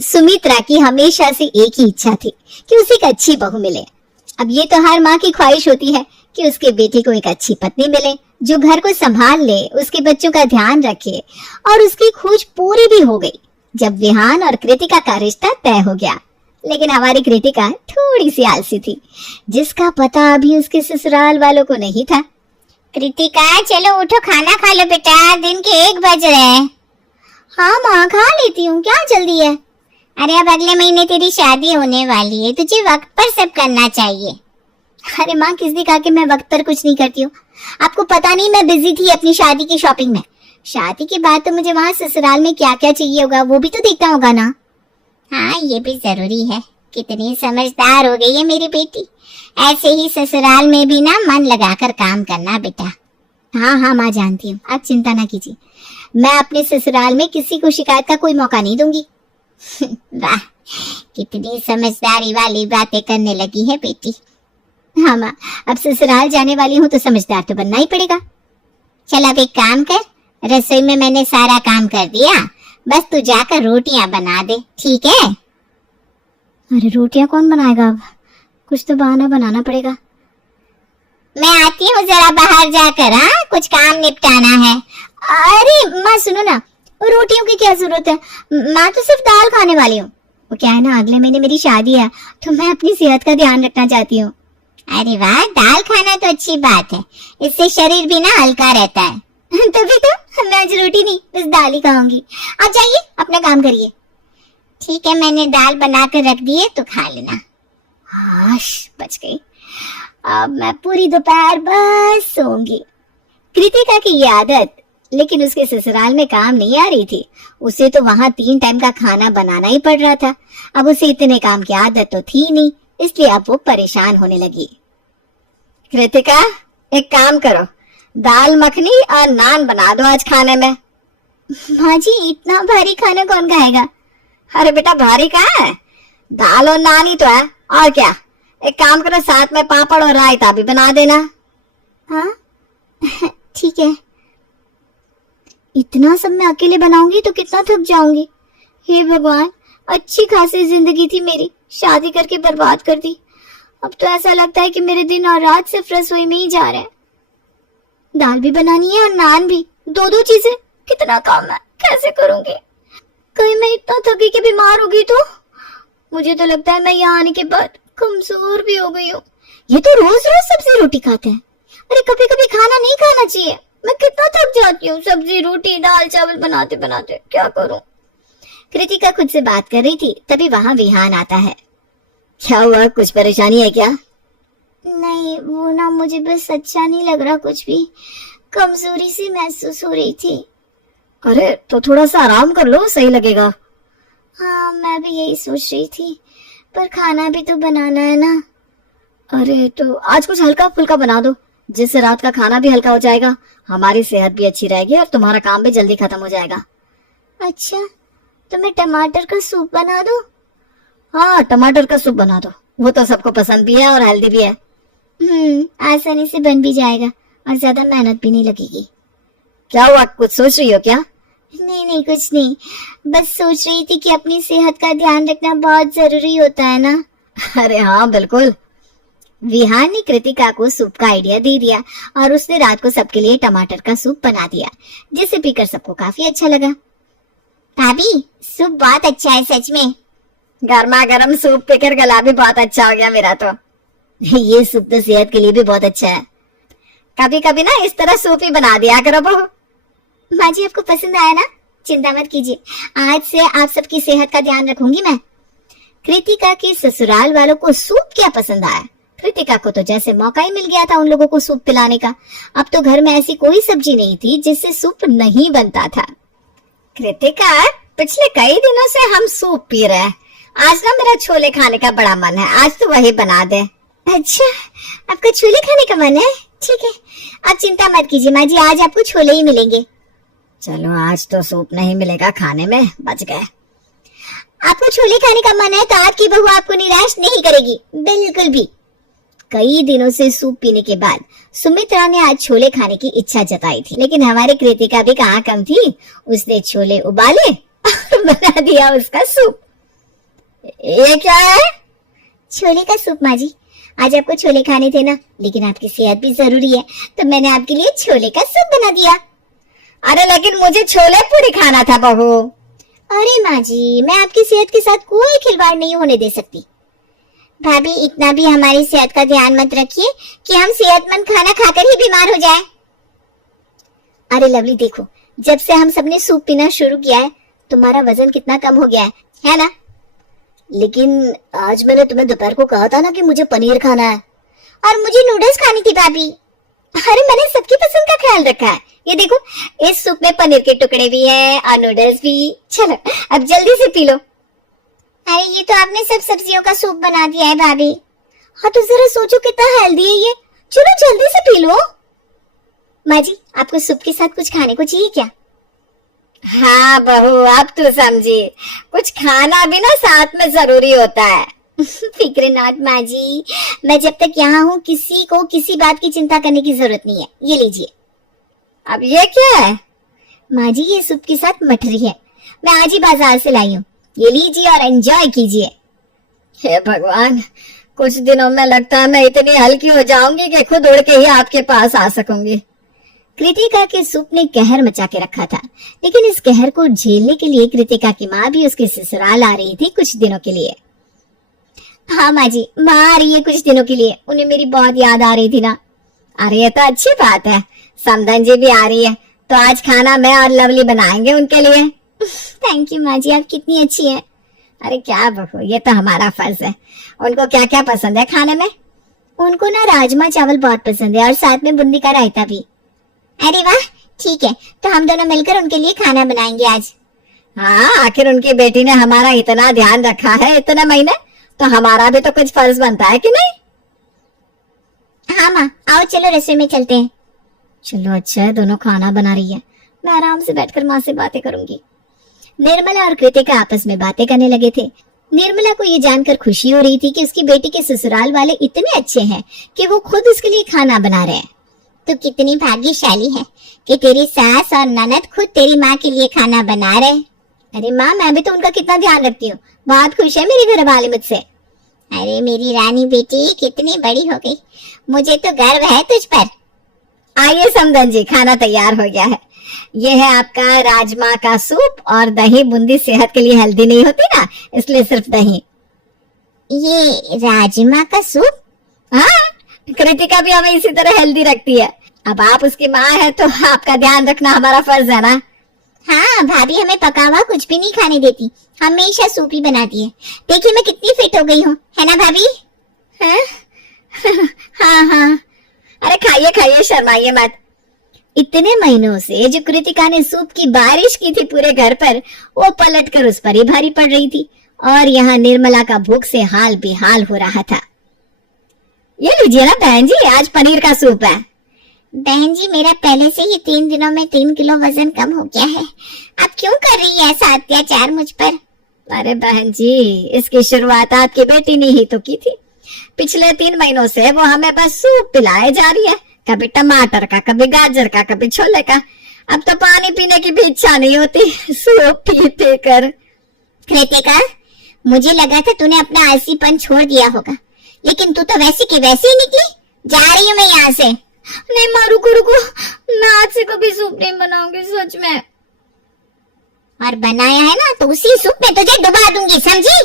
सुमित्रा की हमेशा से एक ही इच्छा थी कि उसे एक अच्छी बहू मिले। अब ये तो हर माँ की ख्वाहिश होती है कि उसके बेटे को एक अच्छी पत्नी मिले जो घर को संभाल ले, उसके बच्चों का ध्यान रखे। और उसकी खोज पूरी भी हो गई जब विहान और कृतिका का रिश्ता तय हो गया। लेकिन हमारी कृतिका थोड़ी सी आलसी थी, जिसका पता अभी उसके ससुराल वालों को नहीं था। कृतिका चलो उठो, खाना खा लो बेटा, दिन के 1 बज रहे हैं। हाँ माँ, खा लेती हूँ, क्या जल्दी है? अरे अब अगले महीने तेरी शादी होने वाली है, तुझे वक्त पर सब करना चाहिए। अरे माँ, किसने कहा कि मैं वक्त पर कुछ नहीं करती हूँ? आपको पता नहीं, मैं बिजी थी अपनी शादी की शॉपिंग में। शादी के बाद तो मुझे वहाँ ससुराल में क्या क्या चाहिए होगा वो भी तो देखना होगा ना। हाँ ये भी जरूरी है। कितनी समझदार हो गई है मेरी बेटी। ऐसे ही ससुराल में भी ना मन लगाकर काम करना बेटा। हाँ हाँ माँ, जानती हूँ, आप चिंता ना कीजिए। मैं अपने ससुराल में किसी को शिकायत का कोई मौका नहीं दूंगी। वाह, कितनी समझदारी वाली बातें करने लगी है बेटी। हाँ माँ, अब ससुराल जाने वाली हूँ तो समझदार तो बनना ही पड़ेगा। चल अब एक काम कर, रसोई में मैंने सारा काम कर दिया, बस तू जाकर रोटियां बना दे, ठीक है? अरे रोटियां कौन बनाएगा? अब कुछ तो बहाना बनाना पड़ेगा। मैं आती हूँ जरा बाहर जाकर, हाँ कुछ काम निपटाना है। अरे माँ सुनो ना, रोटियों की क्या जरूरत है? मैं तो सिर्फ दाल खाने वाली हूँ। वो क्या है ना, अगले महीने मेरी शादी है तो मैं अपनी सेहत का ध्यान रखना चाहती हूँ। अरे वाह, दाल खाना तो अच्छी बात है, इससे शरीर भी ना हल्का रहता है। तभी तो मैं आज रोटी नहीं, बस दाल ही खाऊंगी। आप जाइए, अपना काम करिए। ठीक है, मैंने दाल बना कर रख दी है, तो खा लेना। हाश, बच गई। अब मैं पूरी दोपहर बस सोऊंगी। कृतिका की ये आदत लेकिन उसके ससुराल में काम नहीं आ रही थी। उसे तो वहाँ 3 टाइम का खाना बनाना ही पड़ रहा था। अब उसे इतने काम की आदत तो थी नहीं, इसलिए अब वो परेशान होने लगी। कृतिका, एक काम करो, दाल मखनी और नान बना दो आज खाने में। माँ जी, इतना भारी खाना कौन खाएगा? अरे बेटा, भारी कहाँ है, दाल और नान ही तो है, और क्या। एक काम करो, साथ में पापड़ और रायता भी बना देना। हाँ ठीक है। इतना सब मैं अकेले बनाऊंगी तो कितना थक जाऊंगी। हे भगवान, अच्छी खासी जिंदगी थी मेरी, शादी करके बर्बाद कर दी। अब तो ऐसा लगता है कि मेरे दिन और रात सिर्फ रसोई में ही जा रहे हैं। दाल भी बनानी है और नान भी, 2-2 चीजें, कितना काम है, कैसे करूंगी? कहीं मैं इतना थकी कि बीमार हो गई तो? मुझे तो लगता है मैं यहाँ आने के बाद कमजोर भी हो गई हूँ। ये तो रोज रोज सब्जी रोटी खाते हैं। अरे कभी कभी खाना नहीं खाना चाहिए। मैं कितना थक जाती हूँ, सब्जी रोटी दाल चावल बनाते बनाते, क्या करूं? कृतिका खुद से बात कर रही थी, तभी वहां विहान आता है। क्या हुआ, कुछ परेशानी है क्या? नहीं, वो ना मुझे बस अच्छा नहीं लग रहा, कुछ भी कमजोरी सी महसूस हो रही थी। अरे तो थोड़ा सा आराम कर लो, सही लगेगा। हाँ मैं भी यही सोच रही थी, पर खाना भी तो बनाना है ना। अरे तो आज कुछ हल्का फुल्का बना दो, जिससे रात का खाना भी हल्का हो जाएगा, हमारी सेहत भी अच्छी रहेगी और तुम्हारा काम भी जल्दी खत्म हो जाएगा। अच्छा, तो मैं टमाटर का सूप बना दूं? हाँ, टमाटर का सूप बना दो, वो तो सबको पसंद भी है और हेल्दी भी है। आसानी से बन भी जाएगा और ज्यादा मेहनत भी नहीं लगेगी। क्या हुआ, कुछ सोच रही हो क्या? नहीं नहीं, कुछ नहीं, बस सोच रही थी कि अपनी सेहत का ध्यान रखना बहुत जरूरी होता है ना। अरे हाँ बिल्कुल। विहान ने कृतिका को सूप का आइडिया दे दिया और उसने रात को सबके लिए टमाटर का सूप बना दिया, जिसे पीकर सबको काफी अच्छा लगा। भाभी, सूप बहुत अच्छा है सच में। गर्मा गर्म सूप पीकर गला भी बहुत अच्छा हो गया मेरा तो। ये सूप तो सेहत के लिए भी बहुत अच्छा है। कभी कभी ना इस तरह सूप ही बना दिया करो बहू। माँ जी, आपको पसंद आया ना? चिंता मत कीजिए, आज से आप सबकी सेहत का ध्यान रखूंगी मैं। कृतिका के ससुराल वालों को सूप क्या पसंद आया। कृतिका को तो जैसे मौका ही मिल गया था उन लोगों को सूप पिलाने का। अब तो घर में ऐसी कोई सब्जी नहीं थी जिससे सूप नहीं बनता था। कृतिका, पिछले कई दिनों से हम सूप पी रहे हैं, आज ना मेरा छोले खाने का बड़ा मन है, आज तो वही बना दे। अच्छा, आपका छोले खाने का मन है? ठीक है, आप चिंता मत कीजिए माँ जी, आज आपको छोले ही मिलेंगे। चलो, आज तो सूप नहीं मिलेगा खाने में, बच गए। आपको छोले खाने का मन है तो आपकी बहू आपको निराश नहीं करेगी, बिल्कुल भी। कई दिनों से सूप पीने के बाद सुमित्रा ने आज छोले खाने की इच्छा जताई थी, लेकिन हमारी कृतिका भी कहाँ कम थी, उसने छोले उबाले और बना दिया उसका सूप। ये क्या है? छोले का सूप माँ जी। आज आपको छोले खाने थे ना, लेकिन आपकी सेहत भी जरूरी है, तो मैंने आपके लिए छोले का सूप बना दिया। अरे लेकिन मुझे छोले पूरी खाना था बहू। अरे माँ जी, मैं आपकी सेहत के साथ कोई खिलवाड़ नहीं होने दे सकती। भाभी, इतना भी हमारी सेहत का ध्यान मत रखिए कि हम सेहतमंद खाना खाकर ही बीमार हो जाएं। अरे लवली देखो, जब से हम सबने सूप पीना शुरू किया है, तुम्हारा वजन कितना कम हो गया है ना? लेकिन आज मैंने तुम्हें दोपहर को कहा था ना कि मुझे पनीर खाना है। और मुझे नूडल्स खानी थी भाभी। अरे मैंने सबकी पसंद का ख्याल रखा है। ये देखो, इस सूप में पनीर के टुकड़े भी हैं और नूडल्स भी। चलो अब जल्दी से पी लो। अरे ये तो आपने सब सब्जियों का सूप बना दिया है भाभी। हाँ तो जरा सोचो कितना हेल्दी है ये। चलो जल्दी से पी लो। माँ जी, आपको सूप के साथ कुछ खाने को चाहिए क्या? हाँ बहू, अब तो समझी, कुछ खाना भी ना साथ में जरूरी होता है। फिक्र नॉट माँ जी, मैं जब तक यहाँ हूँ किसी को किसी बात की चिंता करने की जरूरत नहीं है। ये लीजिए। अब ये क्या है? माँ जी, ये सूप के साथ मठरी है, मैं आज ही बाजार से लाई हूँ। ये लीजिए और एंजॉय कीजिए। हे भगवान, कुछ दिनों में लगता है मैं इतनी हल्की हो जाऊंगी कि खुद उड़ के ही आपके पास आ सकूंगी। कृतिका के सूप ने कहर मचा के रखा था, लेकिन इस कहर को झेलने के लिए कृतिका की माँ भी उसके ससुराल आ रही थी कुछ दिनों के लिए। हाँ माँ जी, माँ आ रही है कुछ दिनों के लिए, उन्हें मेरी बहुत याद आ रही थी ना। अरे ये तो अच्छी बात है, समधन जी भी आ रही है, तो आज खाना मैं और लवली बनाएंगे उनके लिए। थैंक यू माँ जी, आप कितनी अच्छी हैं। अरे क्या बहू, ये तो हमारा फर्ज है। उनको क्या क्या पसंद है खाने में? उनको ना राजमा चावल बहुत पसंद है और साथ में बूंदी का रायता भी। अरे वाह, ठीक है, तो हम दोनों मिलकर उनके लिए खाना बनाएंगे आज। हाँ, आखिर उनकी बेटी ने हमारा इतना ध्यान रखा है इतने महीने, तो हमारा भी तो कुछ फर्ज बनता है कि नहीं? हाँ माँ, आओ चलो रसोई में चलते हैं। चलो अच्छा है, दोनों खाना बना रही है, मैं आराम से बैठकर माँ से बातें करूंगी। निर्मला और कृतिका आपस में बातें करने लगे थे। निर्मला को ये जानकर खुशी हो रही थी कि उसकी बेटी के ससुराल वाले इतने अच्छे हैं कि वो खुद उसके लिए खाना बना रहे हैं। तो कितनी भाग्यशाली है कि तेरी सास और ननद खुद तेरी माँ के लिए खाना बना रहे। अरे माँ, मैं भी तो उनका कितना ध्यान रखती हूँ, बहुत खुश है मेरे घर वाले मुझसे। अरे मेरी रानी बेटी कितनी बड़ी हो गई, मुझे तो गर्व है तुझ पर। आइए समधन जी, खाना तैयार हो गया है। ये है आपका राजमा का सूप और दही बूंदी सेहत के लिए हेल्दी नहीं होती ना, इसलिए सिर्फ दही। ये राजमा का सूप? हाँ, कृतिका भी हमें इसी तरह हेल्दी रखती है। अब आप उसकी माँ है तो आपका ध्यान रखना हमारा फर्ज है ना। हाँ, भाभी हमें पका हुआ कुछ भी नहीं खाने देती, हमेशा सूप ही बनाती है। देखिए मैं कितनी फिट हो गई हूँ, है ना भाभी? है? हाँ हाँ, अरे खाइए खाइए, शर्माइए मत। इतने महीनों से जो कृतिका ने सूप की बारिश की थी पूरे घर पर, वो पलटकर उस पर ही भारी पड़ रही थी और यहाँ निर्मला का भूख से हाल बेहाल हो रहा था। ये लीजिए ना बहन जी, आज पनीर का सूप है। बहन जी, मेरा पहले से ही 3 दिनों में 3 किलो वजन कम हो गया है, आप क्यों कर रही है ऐसा अत्याचार मुझ पर? अरे बहन जी, इसकी शुरुआत आपकी बेटी ने ही तो की थी। पिछले 3 महीनों से वो हमें बस सूप पिलाए जा रही है, कभी टमाटर का, कभी गाजर का, कभी छोले का। अब तो पानी पीने की भी इच्छा नहीं होती सूप पी पी कर। कृतिका, मुझे लगा था तूने अपना आलसीपन छोड़ दिया होगा, लेकिन तू तो वैसी की वैसी ही निकली। जा रही हूँ मैं यहाँ से। नहीं माँ, रुको रुको, मैं आज से कभी सूप नहीं बनाऊंगी, सच में। और बनाया है ना तो उसी सूप में तुझे डुबा दूंगी, समझी?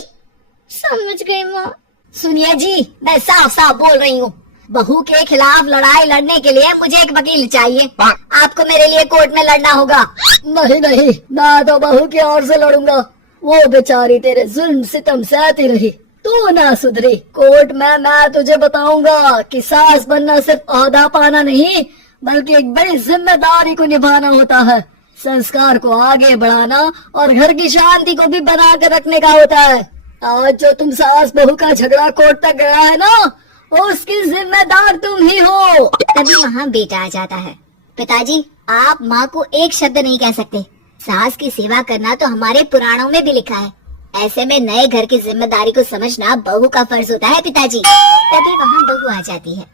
समझ गई माँ। सुनिए जी, मैं साफ साफ बोल रही हूँ, बहू के खिलाफ लड़ाई लड़ने के लिए मुझे एक वकील चाहिए। आपको मेरे लिए कोर्ट में लड़ना होगा। नहीं नहीं, मैं तो बहू की ओर से लड़ूंगा। वो बेचारी तेरे जुल्म सितम सहती रही, तू ना सुधरी। कोर्ट में मैं तुझे बताऊंगा कि सास बनना सिर्फ ओहदा पाना नहीं, बल्कि एक बड़ी जिम्मेदारी को निभाना होता है। संस्कार को आगे बढ़ाना और घर की शांति को भी बना कर रखने का होता है। आज जो तुम सास बहू का झगड़ा कोर्ट तक गया है ना, उसकी जिम्मेदार तुम ही हो। तभी वहाँ बेटा आ जाता है। पिताजी, आप माँ को एक शब्द नहीं कह सकते। सास की सेवा करना तो हमारे पुराणों में भी लिखा है। ऐसे में नए घर की जिम्मेदारी को समझना बहू का फर्ज होता है पिताजी। तभी वहाँ बहू आ जाती है।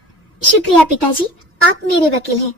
शुक्रिया पिताजी, आप मेरे वकील हैं।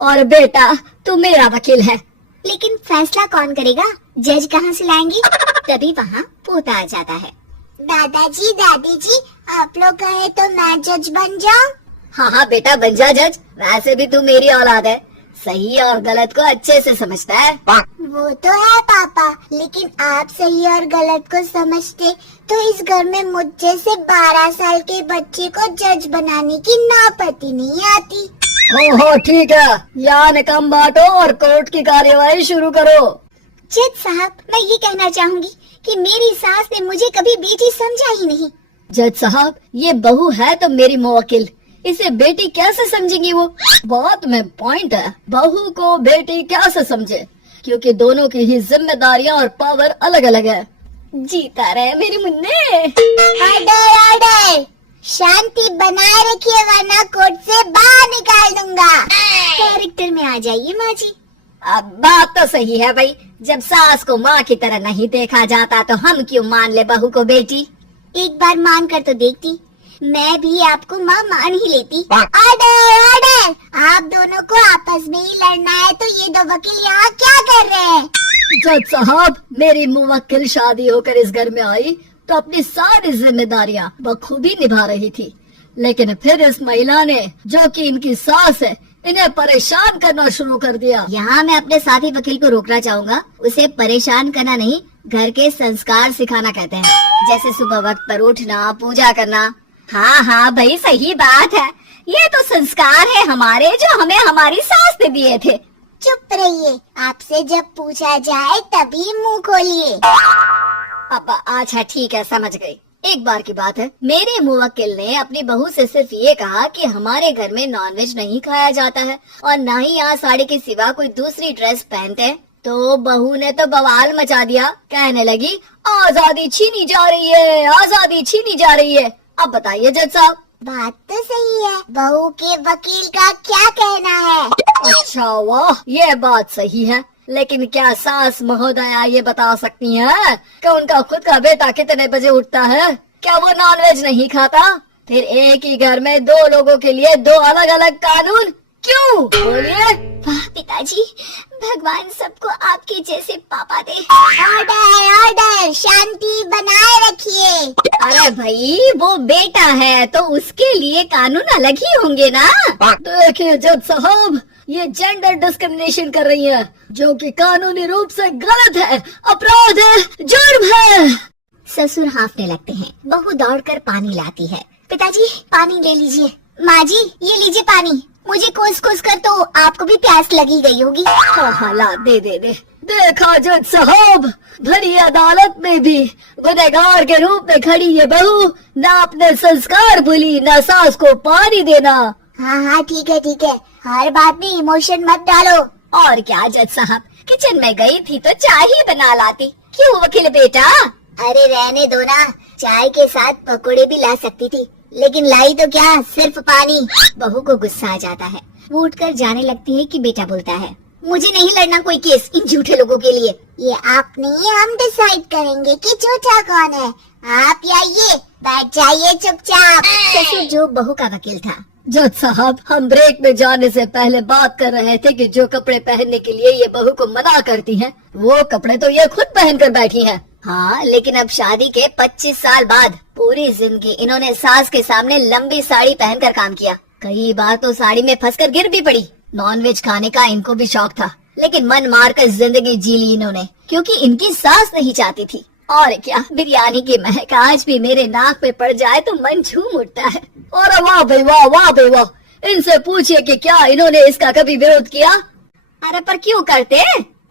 और बेटा तू मेरा वकील है। लेकिन फैसला कौन करेगा? जज कहाँ से लाएंगे? तभी वहाँ पोता आ जाता है। दादाजी दादी जी, आप लोग कहे तो मैं जज बन जाऊं? हाँ हाँ बेटा, बन जा जज। वैसे भी तू मेरी औलाद है, सही और गलत को अच्छे से समझता है। वो तो है पापा, लेकिन आप सही और गलत को समझते तो इस घर में मुझ जैसे 12 साल के बच्चे को जज बनाने की नौबत नहीं आती। हो ठीक है, यहाँ कम बांटो और कोर्ट की कार्यवाही शुरू करो। जज साहब, मैं ये कहना चाहूंगी कि मेरी सास ने मुझे कभी बेटी समझा ही नहीं। जज साहब, ये बहू है तो मेरी मुवक्किल, इसे बेटी कैसे समझेंगी? वो बात में पॉइंट है, बहू को बेटी कैसे समझे, क्योंकि दोनों की ही जिम्मेदारियां और पावर अलग अलग है। जीता रहे मेरी मुन्ने। ऑर्डर ऑर्डर, शांति बनाए रखिए वरना कोर्ट से बाहर निकाल दूंगा। कैरेक्टर में आ जाइए माँ जी। अब बात तो सही है भाई, जब सास को माँ की तरह नहीं देखा जाता तो हम क्यों मान ले बहू को बेटी। एक बार मान कर तो देखती, मैं भी आपको माँ मान ही लेती। ऑर्डर ऑर्डर, आप दोनों को आपस में ही लड़ना है तो ये दो वकील यहाँ क्या कर रहे हैं? जज साहब, मेरी मुवक्किल शादी होकर इस घर में आई तो अपनी सारी जिम्मेदारियां बखूबी निभा रही थी, लेकिन फिर इस महिला ने, जो कि इनकी सास है, इन्हें परेशान करना शुरू कर दिया। यहाँ मैं अपने साथी वकील को रोकना चाहूँगा। उसे परेशान करना नहीं, घर के संस्कार सिखाना कहते हैं, जैसे सुबह वक्त पर उठना, पूजा करना। हाँ हाँ भाई, सही बात है, ये तो संस्कार है हमारे जो हमें हमारी सास ने दिए थे। चुप रहिए, आपसे जब पूछा जाए तभी मुंह खोलिए। अब अच्छा ठीक है, समझ गई। एक बार की बात है, मेरे मुवक्किल ने अपनी बहू से सिर्फ ये कहा कि हमारे घर में नॉनवेज नहीं खाया जाता है और न ही यहाँ साड़ी के सिवा कोई दूसरी ड्रेस पहनते हैं, तो बहू ने तो बवाल मचा दिया, कहने लगी आजादी छीनी जा रही है, आजादी छीनी जा रही है। अब बताइए जज साहब। बात तो सही है, बहू के वकील का क्या कहना है? अच्छा वाह, ये बात सही है, लेकिन क्या सास महोदया ये बता सकती हैं कि उनका खुद का बेटा कितने बजे उठता है? क्या वो नॉनवेज नहीं खाता? फिर एक ही घर में दो लोगों के लिए दो अलग अलग कानून क्यों? बोलिए। वाह पिताजी, भगवान सबको आपके जैसे पापा दे। ऑर्डर ऑर्डर, शांति बनाए रखिए। अरे भाई, वो बेटा है तो उसके लिए कानून अलग ही होंगे ना। देखिए जज साहब, ये जेंडर डिस्क्रिमिनेशन कर रही है, जो कि कानूनी रूप से गलत है, अपराध है, जुर्म है। ससुर हांफने लगते हैं, बहू दौड़कर पानी लाती है। पिताजी पानी ले लीजिए। माँ जी ये लीजिए पानी, मुझे कोस कोस कर तो आपको भी प्यास लगी गई होगी। हाँ ला, दे दे दे। देखा जज साहब, भरी अदालत में भी गुनहगार के रूप में खड़ी ये बहू न अपने संस्कार भूली, न सास को पानी देना। हाँ हाँ ठीक है, हर बात में इमोशन मत डालो। और क्या जज साहब, किचन में गई थी तो चाय ही बना लाती। क्यों वकील बेटा? अरे रहने दो ना, चाय के साथ पकोड़े भी ला सकती थी, लेकिन लाई तो क्या, सिर्फ पानी। बहू को गुस्सा आ जाता है, वो उठकर जाने लगती है कि बेटा बोलता है, मुझे नहीं लड़ना कोई केस इन झूठे लोगों के लिए। ये आप नहीं, हम डिसाइड करेंगे कि झूठा कौन है, आप या ये। बैठ जाइए चुपचाप। ससुर जो बहू का वकील था। जज साहब, हम ब्रेक में जाने से पहले बात कर रहे थे कि जो कपड़े पहनने के लिए ये बहू को मना करती हैं, वो कपड़े तो ये खुद पहन कर बैठी हैं। हाँ, लेकिन अब शादी के 25 साल बाद पूरी जिंदगी इन्होंने सास के सामने लंबी साड़ी पहनकर काम किया। कई बार तो साड़ी में फंसकर गिर भी पड़ी। नॉनवेज खाने का इनको भी शौक था, लेकिन मन मारकर जिंदगी जी ली इन्होंने, क्योंकि इनकी सास नहीं चाहती थी। और क्या, बिरयानी की महक आज भी मेरे नाक पे पड़ जाए तो मन झूम उठता है। और वाह भाई वाह, वाह भाई वाह। इनसे पूछिए कि क्या इन्होंने इसका कभी विरोध किया? अरे पर क्यों करते?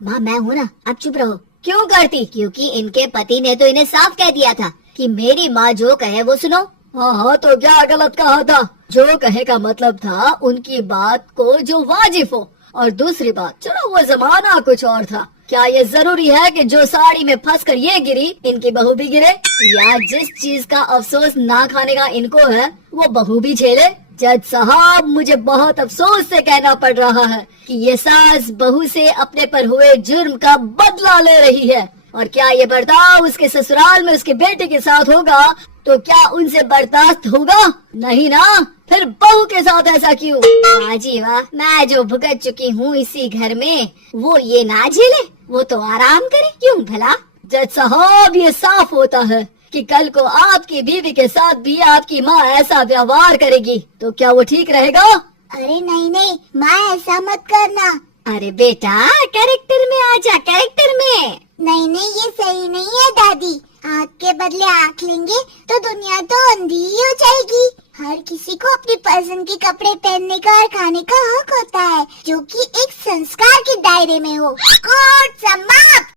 माँ मैं हूँ ना, अब चुप रहो। क्यों करती? क्योंकि इनके पति ने तो इन्हें साफ कह दिया था कि मेरी माँ जो कहे वो सुनो। हाँ, तो क्या गलत कहा था? जो कहे का मतलब था उनकी बात को जो वाजिब हो। और दूसरी बात, चलो वो जमाना कुछ और था, क्या ये जरूरी है कि जो साड़ी में फंसकर ये गिरी, इनकी बहू भी गिरे? या जिस चीज का अफसोस ना खाने का इनको है, वो बहू भी झेले? जज साहब, मुझे बहुत अफसोस से कहना पड़ रहा है कि ये सास बहू से अपने पर हुए जुर्म का बदला ले रही है। और क्या ये बर्ताव उसके ससुराल में उसके बेटे के साथ होगा तो क्या उनसे बर्दाश्त होगा? नहीं ना, फिर बहू के साथ ऐसा क्यों? वाह जी वाह, मैं जो भुगत चुकी हूँ इसी घर में, वो ये ना झेले, वो तो आराम करे। क्यों भला? जज साहब, ये साफ होता है कि कल को आपकी बीवी के साथ भी आपकी माँ ऐसा व्यवहार करेगी तो क्या वो ठीक रहेगा? अरे नहीं नहीं माँ, ऐसा मत करना। अरे बेटा कैरेक्टर में आ जा, कैरेक्टर में। नहीं नहीं ये सही नहीं है दादी। आँख के बदले आँख लेंगे तो दुनिया तो अंधी ही हो जाएगी। हर किसी को अपनी पसंद के कपड़े पहनने का और खाने का हक होता है, जो कि एक संस्कार के दायरे में हो। कोर्ट समाप्त।